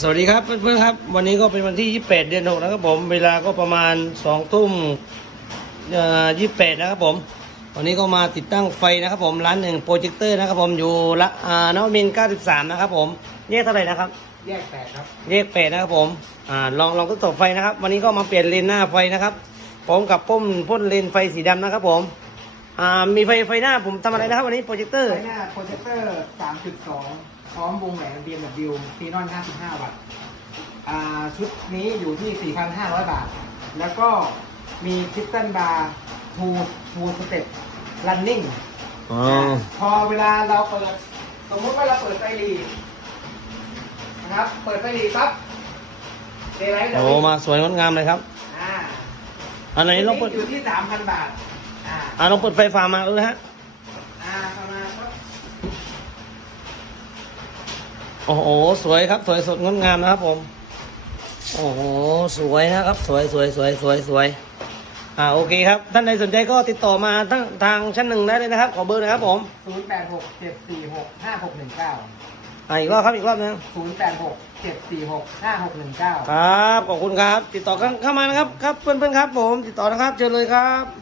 สวัสดีครับเพื่อนๆครับ วันนี้ก็เป็นวันที่ 28 เดือน6นะครับผมเวลาก็ประมาณ2ทุ่มเอ่อ28นะครับผมวันนี้ก็มาติดตั้งไฟนะครับผมร้านหนึ่งโปรเจคเตอร์นะครับผมอยู่ละอ่านวมินทร์93นะครับผมแยกเท่าไหร่นะครับแยกแปดครับแยกแปดนะครับผมอ่าลองลองทดสอบไฟนะครับ วันนี้ก็มาเปลี่ยนเลนหน้าไฟนะครับพร้อมกับพ่นพ่นเลนไฟสีดำนะครับผม อ่ามีไฟไฟหน้าผมทำอะไรนะครับวันนี้โปรเจคเตอร์ ไฟหน้าโปรเจคเตอร์ 3.2 พร้อมวงแหวน BMW ซีนอน 55 วัตต์อ่าชุดนี้อยู่ที่ 4,500 บาท แล้วก็มีคริสตัลบาร์ทูทูสเต็ปรันนิ่งอ๋อ พอเวลาเราเปิด สมมติว่าเราเปิดไฟหลีนะครับ เปิดไฟหลีปั๊บเดย์ไลท์จะโอ้วิ่งมาสวยงดงามเลยครับ อ่าอันไหนลองเปิด อยู่ที่ 3,000 บาท อ่าอ่าลองเปิดไฟฟ้ามาดูนะฮะ อ่าประมาณครับโอ้โห สวยครับ สวยสดงดงามนะครับผม โอ้โห สวยนะครับ สวยสวยสวยสวยสวยอ่า โอเคครับ ท่านใดสนใจก็ติดต่อมาทั้งทางชั้นหนึ่งได้เลยนะครับ ขอเบอร์หนะครับผม0 8 6 7 4 6 5 6 1 9อ่า อีกรอบครับ อีกรอบหนึง0 8 6 7 4 6 5 6 1 9ครับ ขอบคุณครับ ติดต่อเข้ามานะครับ ครับ เพื่อนๆครับผม ติดต่อนะครับ เชิญเลยครับ